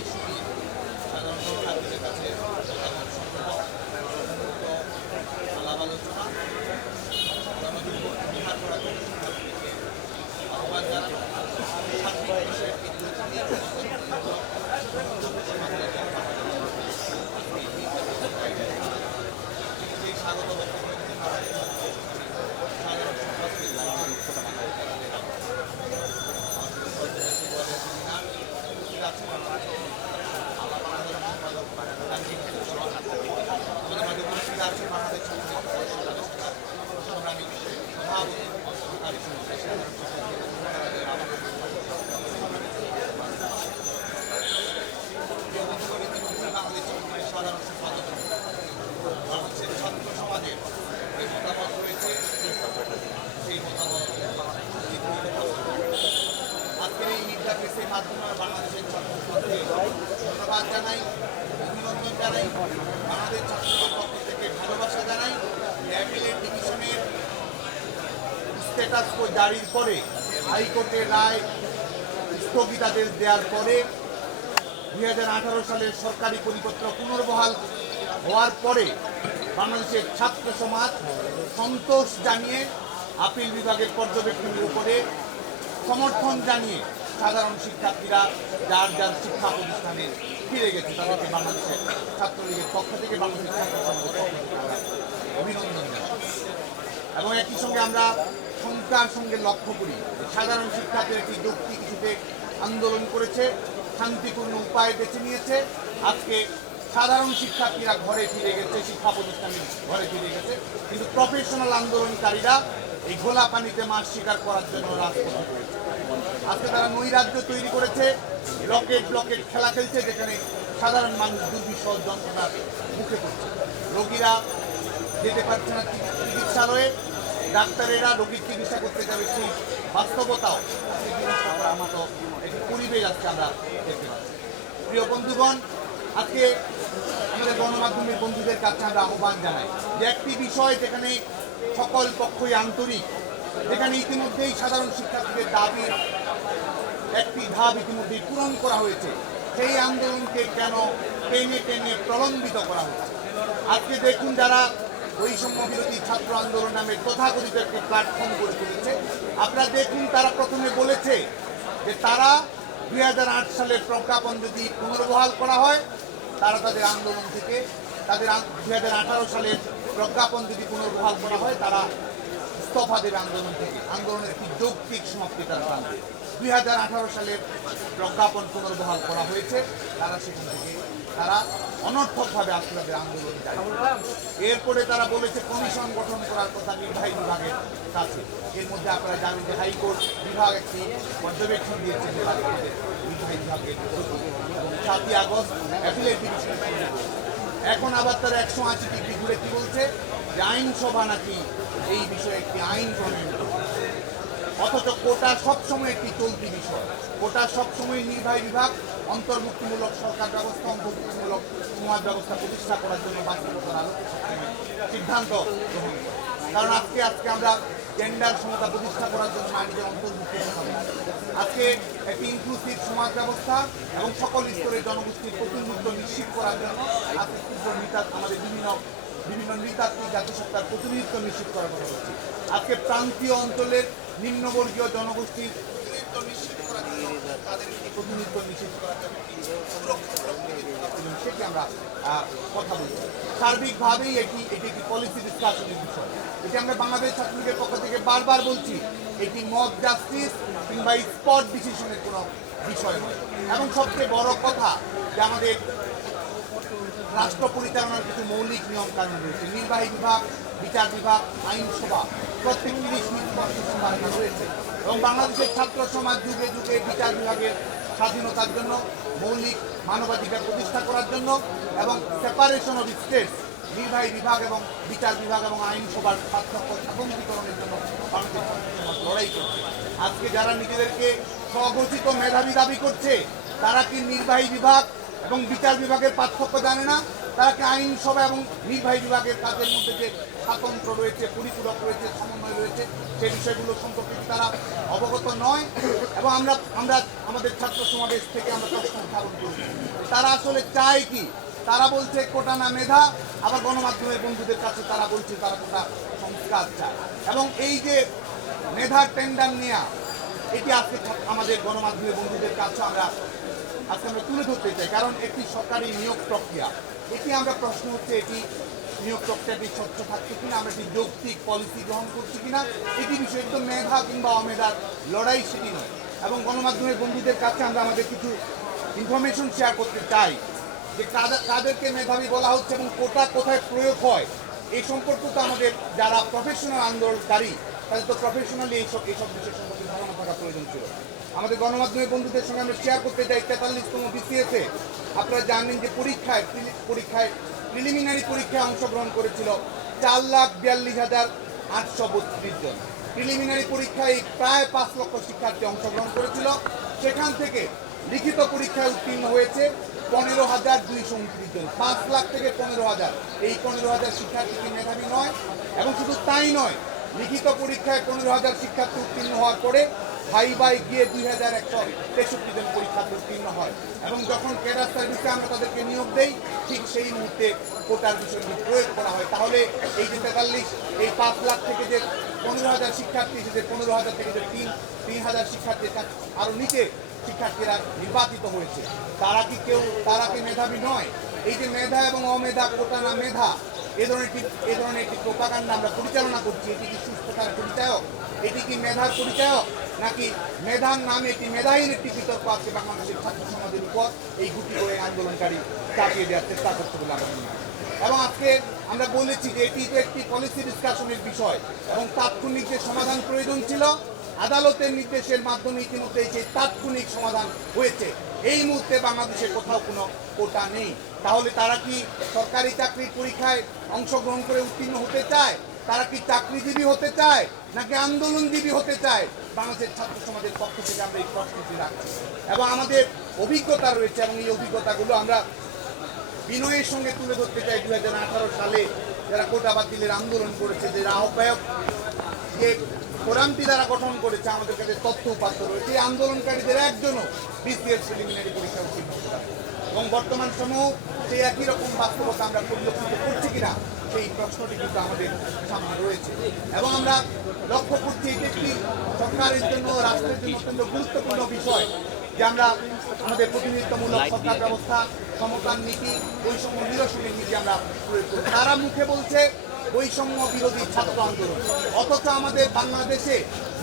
Issue নিয়ে সাধারণ শিক্ষার্থীদের কাছে আলাপ আলোচনা আমাদের বিহার করা শিক্ষার্থীদেরকে আহ্বান জানানো সার্বিক বিষয়ের কিন্তু স্বাগত বক্তব্য সাধারণ ছাত্র সমাজের যে মতামত রয়েছে সেই মতামত আজকের এই মিডিয়া প্রেসের মাধ্যমে বাংলাদেশের ছাত্রছাত্রীকে ধন্যবাদ জানাই, অভিনন্দন জানাই, বাংলাদেশ ছাত্রদের পক্ষ থেকে ভালোবাসা জানাই। অ্যাপিলেট ডিভিশনের স্ট্যাটাস জারির পরে হাইকোর্টের রায় স্থগিতাদেশ দেওয়ার পরে 2018 সালের সরকারি পরিপত্র পুনর্বহাল হওয়ার পরে বাংলাদেশের ছাত্র সমাজ সন্তোষ জানিয়ে আপিল বিভাগের পর্যবেক্ষণের উপরে সমর্থন জানিয়ে সাধারণ শিক্ষার্থীরা যার যার শিক্ষা প্রতিষ্ঠানে ফিরে গেছে। তাদেরকে বাংলাদেশের ছাত্রলীগের পক্ষ থেকে বাংলাদেশের ছাত্র সমাজের পক্ষ থেকে অভিনন্দন জানাই এবং একই সঙ্গে আমরা শঙ্কার সঙ্গে লক্ষ্য করি সাধারণ শিক্ষার্থীরা একটি যৌক্তিক ইস্যুতে আন্দোলন করেছে, শান্তিপূর্ণ উপায় বেছে নিয়েছে। আজকে সাধারণ শিক্ষার্থীরা ঘরে ফিরে গেছে, শিক্ষা প্রতিষ্ঠানে ঘরে ফিরে গেছে, কিন্তু প্রফেশনাল আন্দোলনকারীরা এই ঘোলা পানিতে মাছ শিকার করার জন্য রাজপথে করেছে। আজকে তারা নৈরাজ্য তৈরি করেছে, রকেট রকেট খেলা খেলছে, যেখানে সাধারণ মানুষ দুর্বিষহ যন্ত্রণার মুখে পড়ছে। রোগীরা যেতে পারছে না চিকিৎসালয়ে, ডাক্তারেরা রোগীর চিকিৎসা করতে যাবে, সেই বাস্তবতাও বিনষ্ট করার মতো একটি পরিবেশ আজকে আমরা দেখতে পাচ্ছি। প্রিয় বন্ধুগণ, আজকে আমাদের গণমাধ্যমের বন্ধুদের কাছে আমরা আহ্বান জানাই যে একটি বিষয় যেখানে সকল পক্ষই আন্তরিক, যেখানে ইতিমধ্যেই সাধারণ শিক্ষার্থীদের দাবির একটি ধাপ ইতিমধ্যেই পূরণ করা হয়েছে, সেই আন্দোলনকে কেন টেনে টেনে প্রলম্বিত করা হয়েছে। আজকে দেখুন, যারা বৈষম্য বিরোধী ছাত্র আন্দোলন নামে তথাকথিত একটি প্ল্যাটফর্ম গড়ে তুলেছে, আপনারা দেখুন, তারা প্রথমে বলেছে যে তারা 2008 সালের প্রজ্ঞাপন যদি পুনর্বহাল করা হয়, তারা তাদের আন্দোলন থেকে, তাদের 2018 সালের প্রজ্ঞাপন যদি পুনর্বহাল করা হয়, তারা ইস্তফা দেবে আন্দোলন থেকে। আন্দোলনের একটি যৌক্তিক সমাপ্তি তারা টানবে। 2018 সালের প্রজ্ঞাপন পুনর্বহাল করা হয়েছে, তারা সেখান থেকে তারা অনর্থকভাবে আসলে তাদের আন্দোলন যায়। এরপরে তারা বলেছে কমিশন গঠন করার কথা নির্বাহী বিভাগের কাছে। এর মধ্যে আপনারা জানেন যে হাইকোর্ট বিভাগ একটি পর্যবেক্ষণ দিয়েছে নির্বাহী বিভাগের 7ই আগস্ট অ্যাপিলেট ডিভিশন। এখন আবার তারা 180 ডিগ্রি ঘুরে কি বলছে যে আইনসভা নাকি এই বিষয়ে একটি আইন প্রণয়ন করবে। অথচ কোটা সবসময় একটি চলতি বিষয়। কোটা সবসময় নির্বাহী বিভাগ অন্তর্ভুক্তিমূলক সরকার ব্যবস্থা, অন্তর্ভুক্তিমূলক সমাজ ব্যবস্থা প্রতিষ্ঠা করার জন্য বাস্তবতার আলোকে সিদ্ধান্ত গ্রহণ করে। কারণ আজকে আমরা জেন্ডার সমতা প্রতিষ্ঠা করার জন্য নারীদের অন্তর্ভুক্তি কথা বলছি। আজকে একটি ইনক্লুসিভ সমাজ ব্যবস্থা এবং সকল স্তরের জনগোষ্ঠীর প্রতিনিধিত্ব নিশ্চিত করার জন্য আজকে আমাদের বিভিন্ন নৃতাত্ত্বিক জাতিসত্তার প্রতিনিধিত্ব নিশ্চিত করার কথা বলছি। আজকে প্রান্তীয় অঞ্চলের নিম্নবর্গীয় জনগোষ্ঠীর প্রতিনিধিত্ব নিশ্চিত করার জন্য, তাদের প্রতিনিধিত্ব নিশ্চিত করার জন্য সেটি আমরা কথা বলছি। সার্বিকভাবেই এটি একটি পলিসি ডিসকাশনের বিষয়। এটি আমরা বাংলাদেশ ছাত্রলীগের পক্ষ থেকে বারবার বলছি, এটি মব জাস্টিস কিংবা স্পট ডিসিশনের কোনো বিষয় নয়। এবং সবচেয়ে বড় কথা যে আমাদের রাষ্ট্র পরিচালনার কিছু মৌলিক নিয়ম কানুন রয়েছে। নির্বাহী বিভাগ, বিচার বিভাগ, আইনসভা প্রত্যেক 30 মিনিট রয়েছে এবং বাংলাদেশের ছাত্র সমাজ যুগে যুগে বিচার বিভাগের স্বাধীনতার জন্য, মৌলিক মানবাধিকার প্রতিষ্ঠা করার জন্য এবং সেপারেশন অফ স্টেটস, নির্বাহী বিভাগ এবং বিচার বিভাগ এবং আইনসভার পার্থক্য স্থাপনকরণের জন্য বাংলাদেশ ছাত্র সমাজ লড়াই করছে। আজকে যারা নিজেদেরকে স্বঘোষিত মেধাবী দাবি করছে, তারা কি নির্বাহী বিভাগ এবং বিচার বিভাগের পার্থক্য জানে না? তারা কি আইনসভা এবং নির্বাহী বিভাগের কাজের মধ্যে যে স্বাতন্ত্র রয়েছে, পরিপূরক রয়েছে, সমন্বয় রয়েছে, সেই বিষয়গুলো সম্পর্কে তারা অবগত নয়। এবং আমরা আমরা আমাদের ছাত্র সমাবেশ থেকে আমরা প্রশ্ন উত্থাপন করি, তারা আসলে চায় কি? তারা বলছে কোটা না মেধা, আবার গণমাধ্যমের বন্ধুদের কাছে তারা বলছে তারা কোটা সংস্কার চায়। এবং এই যে মেধার টেন্ডার নেওয়া, এটি আজকে আমাদের গণমাধ্যমের বন্ধুদের কাছে আজকে আমরা তুলে ধরতে চাই, কারণ একটি সরকারি নিয়োগ প্রক্রিয়া, এটি আমরা প্রশ্ন হচ্ছে এটি নিয়োগ প্রক্রিয়াটি স্বচ্ছ থাকছে কিনা, আমরা একটি যৌক্তিক পলিসি গ্রহণ করছি কিনা, এটি বিষয়ে তো মেধা কিংবা অমেধার লড়াই সেটি নয়। এবং গণমাধ্যমের বন্ধুদের কাছে আমরা আমাদের কিছু ইনফরমেশন শেয়ার করতে চাই যে কাদেরকে মেধাবী বলা হচ্ছে এবং কোটা কোথায় প্রয়োগ হয়, এই সম্পর্কে তো আমাদের যারা প্রফেশনাল আন্দোলনকারী তাদের তো প্রফেশনালি এইসব বিষয় সম্পর্কে ধারণা থাকা প্রয়োজন ছিল। আমাদের গণমাধ্যমের বন্ধুদের সঙ্গে আমরা শেয়ার করতে চাই 43তম বিসিএসে আপনারা জানেন যে পরীক্ষায় প্রিলিমিনারি পরীক্ষায় অংশগ্রহণ করেছিল 4,42,832 জন। প্রিলিমিনারি পরীক্ষায় প্রায় 5 লক্ষ শিক্ষার্থী অংশগ্রহণ করেছিল, সেখান থেকে লিখিত পরীক্ষায় উত্তীর্ণ হয়েছে 15,229 জন। 5 লাখ থেকে 15,000, এই 15,000 শিক্ষার্থী কি মেধাবী নয়? এবং শুধু তাই নয়, লিখিত পরীক্ষায় 15,000 শিক্ষার্থী উত্তীর্ণ হওয়ার পরে ভাইবাই গিয়ে 2,163 জন পরীক্ষার্থী উত্তীর্ণ হয়। এবং যখন ক্যাডার সার্ভিসে আমরা তাদেরকে নিয়োগ দেই, ঠিক সেই মুহূর্তে কোটার বিষয়টি প্রয়োগ করা হয়। তাহলে এই যে 43, এই 5 লাখ থেকে যে 15,000 শিক্ষার্থী, যে 15,000 থেকে যে 3,000 শিক্ষার্থী আরও নিচে শিক্ষার্থীরা নির্বাচিত হয়েছে, তারা কি মেধাবী নয়? এই যে মেধা এবং অমেধা, কোটা না মেধা, এ ধরনের একটি প্রোপাগান্ডা আমরা পরিচালনা করছি, এটি কি সুস্থতার পরিচায়ক? এটি কি মেধার পরিচায়ক? নাকি মেধার নামে একটি মেধাহীন একটি বিতর্ক আজকে বাংলাদেশের ছাত্র সমাজের উপর এই গুটি করে আন্দোলনকারী চাপিয়ে দেওয়ার চেষ্টা করছে বলে আমার মনে হয়। এবং আজকে আমরা বলেছি যে এটি তো একটি পলিসি ডিসকাশনের বিষয় এবং তাৎক্ষণিক যে সমাধান প্রয়োজন ছিল, আদালতের নির্দেশের মাধ্যমে ইতিমধ্যে সেই তাৎক্ষণিক সমাধান হয়েছে। এই মুহূর্তে বাংলাদেশে কোথাও কোনো কোটা নেই। তাহলে তারা কি সরকারি চাকরির পরীক্ষায় অংশগ্রহণ করে উত্তীর্ণ হতে চায়? তারা কি চাকরিজীবী হতে চায় নাকি আন্দোলনজীবী হতে চায়? বাংলাদেশের ছাত্র সমাজের পক্ষ থেকে আমরা এই প্রশ্নটি রাখছি এবং আমাদের অভিজ্ঞতা রয়েছে এবং এই অভিজ্ঞতাগুলো আমরা বিনয়ের সঙ্গে তুলে ধরতে চাই। 2018 সালে যারা কোটা বাতিলের আন্দোলন করেছে, যে আহ্বায়ক যে ফোরামটি দ্বারা গঠন করেছে, আমাদের কাছে তথ্য উপাত্ত রয়েছে, এই আন্দোলনকারীদের একজনও বিসিএস প্রিলিমিনারি পরীক্ষা উত্তীর্ণ হতে পারে। এবং বর্তমান সময়েও সেই একই রকম বাস্তবতা আমরা পরিলক্ষিত করছি কিনা, সেই প্রশ্নটি কিন্তু আমাদের সামনে রয়েছে। এবং আমরা লক্ষ্য করছি এটি একটি সরকারের জন্য, রাষ্ট্রের জন্য অত্যন্ত গুরুত্বপূর্ণ বিষয় যে আমরা আমাদের প্রতিনিধিত্বমূলক সরকার ব্যবস্থা, সমতার নীতি, বৈষম্য নিরসনের নীতি আমরা প্রয়োগ করি। তারা মুখে বলছে বৈষম্য বিরোধী ছাত্র আন্দোলন, অথচ আমাদের বাংলাদেশে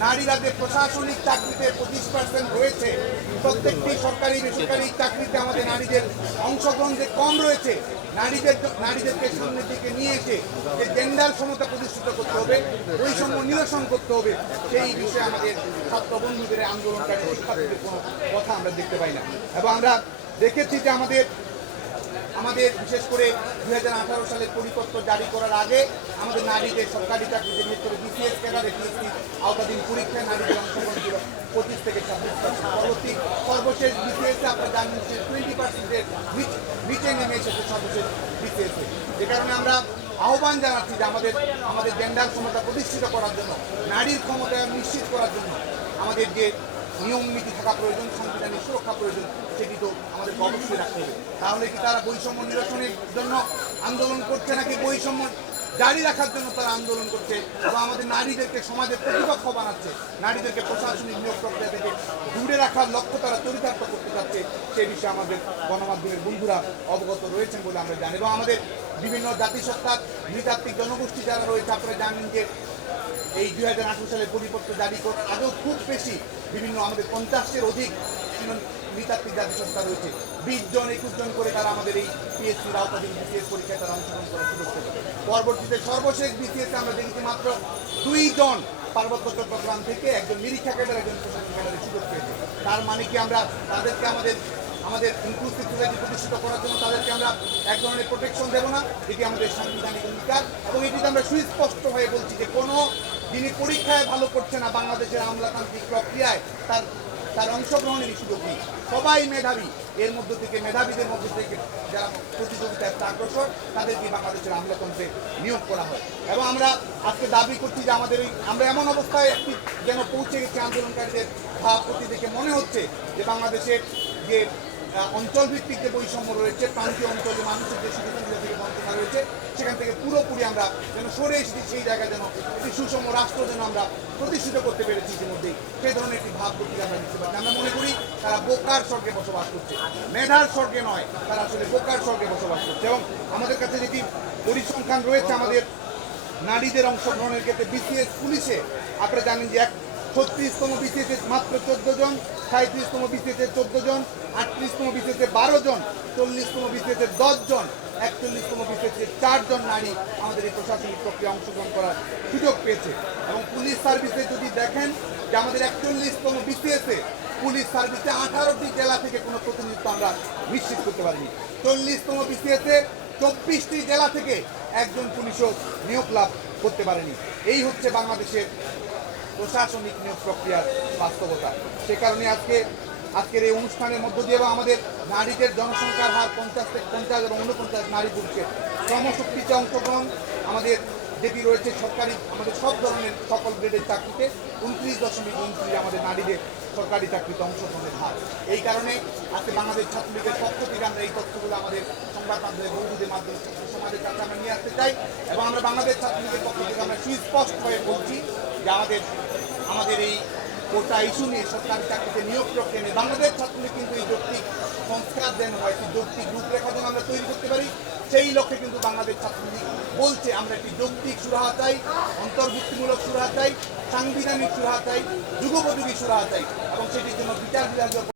নারীরা যে প্রশাসনিক চাকরিতে 25% রয়েছে, প্রত্যেকটি সরকারি বেসরকারি চাকরিতে আমাদের নারীদের অংশগ্রহণ যে কম রয়েছে, নারীদেরকে সামনের দিকে নিয়ে এসে যে জেন্ডার সমতা প্রতিষ্ঠিত করতে হবে, বৈষম্য নিরসন করতে হবে, সেই বিষয়ে আমাদের ছাত্র বন্ধুদের আন্দোলনকারী শিক্ষার্থীদের কোনো কথা আমরা দেখতে পাই না। এবং আমরা দেখেছি যে আমাদের বিশেষ করে 2018 সালের পরিপত্র জারি করার আগে আমাদের নারীদের সরকারি চাকরিতে বিশেষ করে বিসিএস ক্যাডারে আওতাধীন পরীক্ষায় নারীদের অংশগ্রহণ ছিল 25 থেকে 26%। সর্বশেষ বিসিএসে আপনারা জানেন যে 20%-এর নিচে নেমে এসেছে সর্বশেষ বিসিএসে। যে কারণে আমরা আহ্বান জানাচ্ছি যে আমাদের জেন্ডার ক্ষমতা প্রতিষ্ঠিত করার জন্য, নারীর ক্ষমতা নিশ্চিত করার জন্য আমাদের যে নিয়ম নীতি থাকা প্রয়োজন, সাংবিধানিক সুরক্ষা প্রয়োজন, সেটি তো আমাদের অবশ্যই রাখতে হবে। তাহলে কি তারা বৈষম্য নিরসনের জন্য আন্দোলন করছে নাকি বৈষম্য জারি রাখার জন্য তারা আন্দোলন করছে এবং আমাদের নারীদেরকে সমাজের প্রতিপক্ষ বানাচ্ছে, নারীদেরকে প্রশাসনিক নিয়োগ প্রক্রিয়া থেকে দূরে রাখার লক্ষ্য তারা চরিতার্থ করতে চাচ্ছে, সে বিষয়ে আমাদের গণমাধ্যমের বন্ধুরা অবগত রয়েছেন বলে আমরা জানি। এবং আমাদের বিভিন্ন জাতিসত্তার নৃতাত্ত্বিক জনগোষ্ঠী যারা রয়েছে, আপনারা জানেন যে এই 2018 সালের পরিপত্র জারি করতে আগেও খুব বেশি বিভিন্ন আমাদের 50-এর অধিক নৃতাত্ত্বিক জাতিসত্তা রয়েছে। 20 জন 21 জন করে তারা আমাদের এই পিএসসির আওতাধীন বিসিএস পরীক্ষায় তারা অংশগ্রহণ করার সুযোগ পেল। পরবর্তীতে সর্বশেষ বিসিএসে আমরা দেখেছি মাত্র 2 জন পার্বত্য চট্টগ্রাম থেকে, একজন নিরীক্ষা ক্যাডার, একজন প্রশাসনিক ক্যাডারের সুযোগ পেয়েছে। তার মানে কি আমরা তাদেরকে আমাদের ইনক্লুসিভ সোসাইটি প্রতিষ্ঠিত করার জন্য তাদেরকে আমরা এক ধরনের প্রোটেকশন দেবো না? এটি আমাদের সাংবিধানিক অধিকার এবং এটিতে আমরা সুস্পষ্ট হয়ে বলছি যে কোনো যিনি পরীক্ষায় ভালো করছে না, বাংলাদেশের আমলাতান্ত্রিক প্রক্রিয়ায় তার অংশগ্রহণের সুযোগ নেই। সবাই মেধাবী, এর মধ্য থেকে মেধাবীদের মধ্যে থেকে যারা প্রতিযোগিতায় আকর্ষণ তাদেরকে বাংলাদেশের আমলাতন্ত্রে নিয়োগ করা হয়। এবং আমরা আজকে দাবি করছি যে আমাদের আমরা এমন অবস্থায় একটি যেন পৌঁছে গেছি আন্দোলনকারীদের ভাবমূর্তি দেখে মনে হচ্ছে যে বাংলাদেশের যে অঞ্চলভিত্তিক যে বৈষম্য রয়েছে, প্রান্তীয় অঞ্চলে মানুষের যে সুযোগ সুবিধা থেকে বঞ্চনা রয়েছে, সেখান থেকে পুরোপুরি আমরা যেন সরে এসেছি, সেই জায়গায় যেন একটি সুষম রাষ্ট্র যেন আমরা প্রতিষ্ঠিত করতে পেরেছি ইতিমধ্যেই, সেই ধরনের একটি ভাবমূর্তি আমরা দেখতে পাচ্ছি। আমরা মনে করি তারা বোকার স্বর্গে বসবাস করছে, মেধার স্বর্গে নয়, তারা আসলে বোকার স্বর্গে বসবাস করছে। এবং আমাদের কাছে যেটি পরিসংখ্যান রয়েছে আমাদের নারীদের অংশগ্রহণের ক্ষেত্রে বিসিএস পুলিশে, আপনারা জানেন যে 36তম বিসিএসে মাত্র 14 জন, 37তম বিসিএসে 14 জন, 38তম বিসিএসে 12 জন, 40তম বিসিএসে 10 জন, 41তম বিসিএসে 4 জন নারী আমাদের এই প্রশাসনিক প্রক্রিয়া অংশগ্রহণ করার সুযোগ পেয়েছে। এবং পুলিশ সার্ভিসে যদি দেখেন যে আমাদের 41তম বিসিএসে পুলিশ সার্ভিসে 18টি জেলা থেকে কোনো প্রতিনিধিত্ব আমরা নিশ্চিত করতে পারিনি। 40তম বিসিএসে 24টি জেলা থেকে একজন পুলিশও নিয়োগ লাভ করতে পারেনি। এই হচ্ছে বাংলাদেশের প্রশাসনিক নিয়োগ প্রক্রিয়ার বাস্তবতা। সে কারণে আজকের এই অনুষ্ঠানের মধ্য দিয়ে আমাদের নারীদের জনসংখ্যার হার 50 এবং 49 নারী পুরুষের শ্রমশক্তিতে অংশগ্রহণ আমাদের যেটি রয়েছে সরকারি আমাদের সব ধরনের সকল গ্রেডের চাকরিতে 29.29 আমাদের নারীদের সরকারি চাকরিতে অংশগ্রহণের হার। এই কারণে আজকে বাংলাদেশ ছাত্রলীগের পক্ষ থেকে আমরা এই তথ্যগুলো আমাদের সংবাদ মাধ্যমে বন্ধুদের মাধ্যমে সমাজের কাছে আমরা নিয়ে আসতে চাই। এবং আমরা বাংলাদেশ ছাত্রলীগের পক্ষ থেকে আমরা সুস্পষ্টভাবে বলছি যে আমাদের এই কোটা ইস্যু নিয়ে সরকারি চাকরিতে নিয়োগ প্রক্রিয়া নিয়ে বাংলাদেশ ছাত্রলীগ কিন্তু এই যৌক্তিক সংস্কার যেন হয়, একটি যৌক্তিক রূপরেখা যেন আমরা তৈরি করতে পারি, সেই লক্ষ্যে কিন্তু বাংলাদেশ ছাত্রলীগ বলছে আমরা একটি যৌক্তিক সুরাহা চাই, অন্তর্ভুক্তিমূলক সুরাহা চাই, সাংবিধানিক সুরাহা চাই, যুগোপযোগী সুরাহা চাই, এবং সেটির জন্য বিচার বিভাগীয়